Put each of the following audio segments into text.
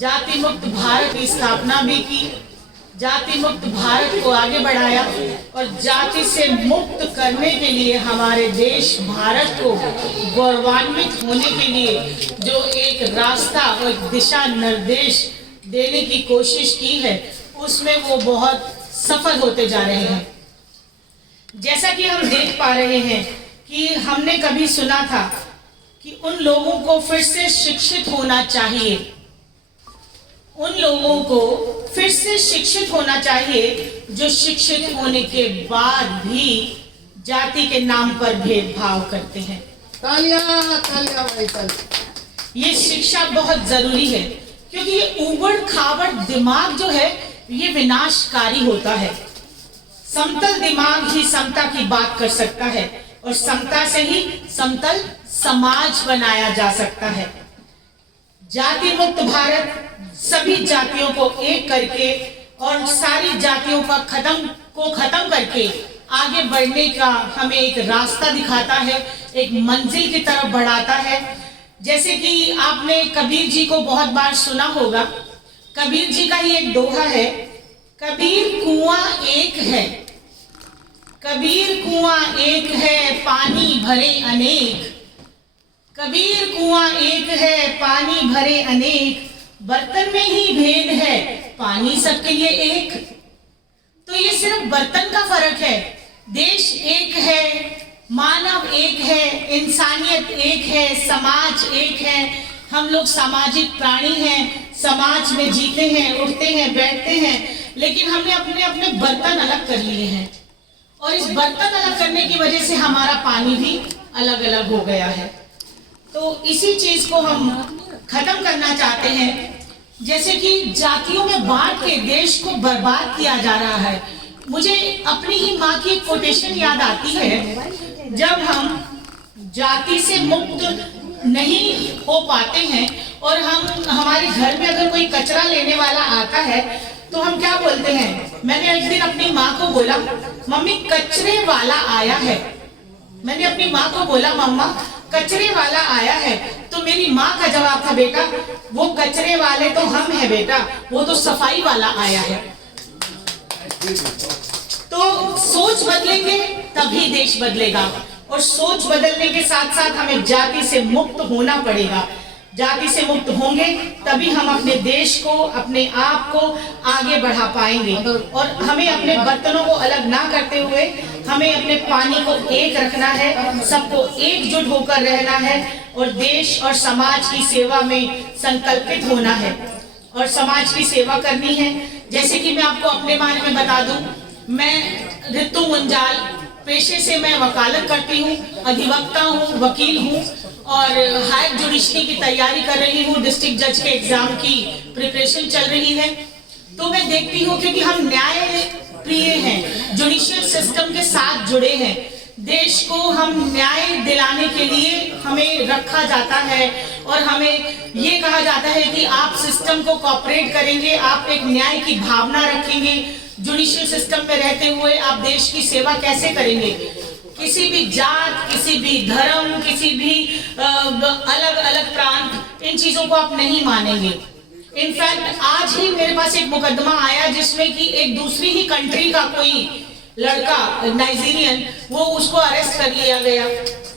जाति मुक्त भारत की स्थापना भी की, जाति मुक्त भारत को आगे बढ़ाया और जाति से मुक्त करने के लिए हमारे देश भारत को गौरवान्वित होने के लिए जो एक रास्ता और एक दिशा निर्देश देने की कोशिश की है, उसमें वो बहुत सफल होते जा रहे हैं। जैसा कि हम देख पा रहे हैं कि हमने कभी सुना था कि उन लोगों को फिर से शिक्षित होना चाहिए, उन लोगों को फिर से शिक्षित होना चाहिए जो शिक्षित होने के बाद भी जाति के नाम पर भेदभाव करते हैं। तालियां तालियां भाई तालियां। ये शिक्षा बहुत जरूरी है क्योंकि ये उबड़ खाबड़ दिमाग जो है ये विनाशकारी होता है। समतल दिमाग ही समता की बात कर सकता है और समता से ही समतल समाज बनाया जा सकता है। जाति मुक्त भारत सभी जातियों को एक करके और सारी जातियों का खत्म करके आगे बढ़ने का हमें एक रास्ता दिखाता है, एक मंजिल की तरफ बढ़ाता है। जैसे कि आपने कबीर जी को बहुत बार सुना होगा। कबीर जी का ही एक दोहा है, कबीर कुआं एक है, कबीर कुआं एक है पानी भरे अनेक, कबीर कुआं एक है पानी भरे अनेक, बर्तन में ही भेद है पानी सबके लिए एक। तो ये सिर्फ बर्तन का फर्क है, देश एक है, मानव एक है, इंसानियत एक है, समाज एक है। हम लोग सामाजिक प्राणी हैं, समाज में जीते हैं, उठते हैं, बैठते हैं, लेकिन हमने अपने अपने बर्तन अलग कर लिए हैं और इस बर्तन अलग करने की वजह से हमारा पानी भी अलग अलग हो गया है। तो इसी चीज को हम खत्म करना चाहते हैं। जैसे कि जातियों में बांट के देश को बर्बाद किया जा रहा है। मुझे अपनी ही माँ की कोटेशन याद आती है, जब हम जाति से मुक्त नहीं हो पाते हैं और हम हमारे घर में अगर कोई कचरा लेने वाला आता है तो हम क्या बोलते हैं। मैंने एक दिन अपनी माँ को बोला, मम्मी कचरे वाला आया है। मैंने अपनी माँ को बोला, मम्मा कचरे वाला आया है। तो मेरी माँ का जवाब था, बेटा वो कचरे वाले तो हम हैं बेटा, वो तो सफाई वाला आया है। तो सोच बदलेंगे तभी देश बदलेगा और सोच बदलने के साथ साथ हमें जाति से मुक्त होना पड़ेगा। जाति से मुक्त होंगे तभी हम अपने देश को, अपने आप को आगे बढ़ा पाएंगे और हमें अपने बर्तनों को अलग ना करते हुए हमें अपने पानी को एक रखना है, सबको एकजुट होकर रहना है और देश और समाज की सेवा में संकल्पित होना है और समाज की सेवा करनी है। जैसे कि मैं आपको अपने बारे में बता दूं, मैं ऋतु मुंजाल, पेशे से मैं वकालत करती हूँ, अधिवक्ता हूँ, वकील हूँ और हायर जुडिशरी की तैयारी कर रही हूँ। डिस्ट्रिक्ट जज के एग्जाम की प्रिपरेशन चल रही है। तो मैं देखती हूँ क्योंकि हम न्याय प्रिय हैं, जुडिशियल सिस्टम के साथ जुड़े हैं, देश को हम न्याय दिलाने के लिए हमें रखा जाता है और हमें ये कहा जाता है कि आप सिस्टम को कोऑपरेट करेंगे, आप एक न्याय की भावना रखेंगे, जुडिशियल सिस्टम में रहते हुए आप देश की सेवा कैसे करेंगे। किसी भी जात, किसी भी धर्म, किसी भी अलग अलग प्रांत, इन चीजों को आप नहीं मानेंगे। इनफैक्ट आज ही मेरे पास एक मुकदमा आया जिसमें कि एक दूसरी ही कंट्री का कोई लड़का, नाइजीरियन, वो उसको अरेस्ट कर लिया गया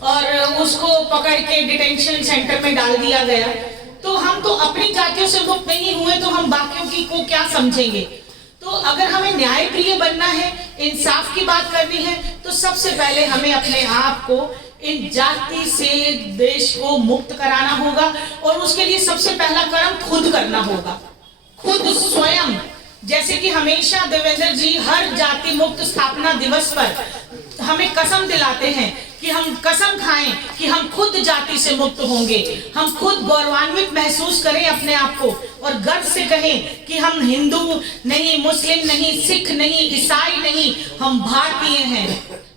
और उसको पकड़ के डिटेंशन सेंटर में डाल दिया गया। तो हम तो अपनी जातियों से मुक्त नहीं हुए तो हम बाकियों की को क्या समझेंगे। तो अगर हमें न्याय प्रिय बनना है, इंसाफ की बात करनी है, तो सबसे पहले हमें अपने आप को इन जाति से देश को मुक्त कराना होगा और उसके लिए सबसे पहला कर्म खुद करना होगा, खुद स्वयं। जैसे कि हमेशा देवेंद्र जी हर जाति मुक्त स्थापना दिवस पर हमें कसम दिलाते हैं कि हम कसम खाएं कि हम खुद जाति से मुक्त होंगे, हम खुद गौरवान्वित महसूस करें अपने आप को और गर्व से कहें कि हम हिंदू नहीं, मुस्लिम नहीं, सिख नहीं, ईसाई नहीं, हम भारतीय हैं,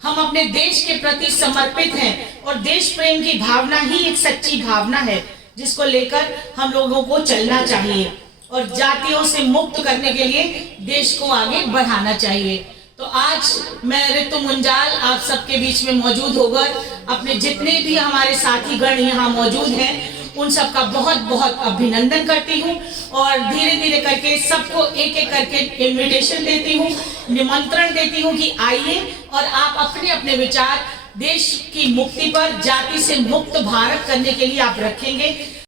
हम अपने देश के प्रति समर्पित हैं और देश प्रेम की भावना ही एक सच्ची भावना है जिसको लेकर हम लोगों को चलना चाहिए और जातियों से मुक्त करने के लिए देश को आगे बढ़ाना चाहिए। तो आज मैं ऋतु मुंजाल आप सबके बीच में मौजूद होकर अपने जितने भी हमारे साथी गण यहाँ मौजूद हैं उन सबका बहुत बहुत अभिनंदन करती हूँ और धीरे धीरे करके सबको एक एक करके इनविटेशन देती हूँ, निमंत्रण देती हूँ कि आइए और आप अपने अपने विचार देश की मुक्ति पर, जाति से मुक्त भारत करने के लिए आप रखेंगे।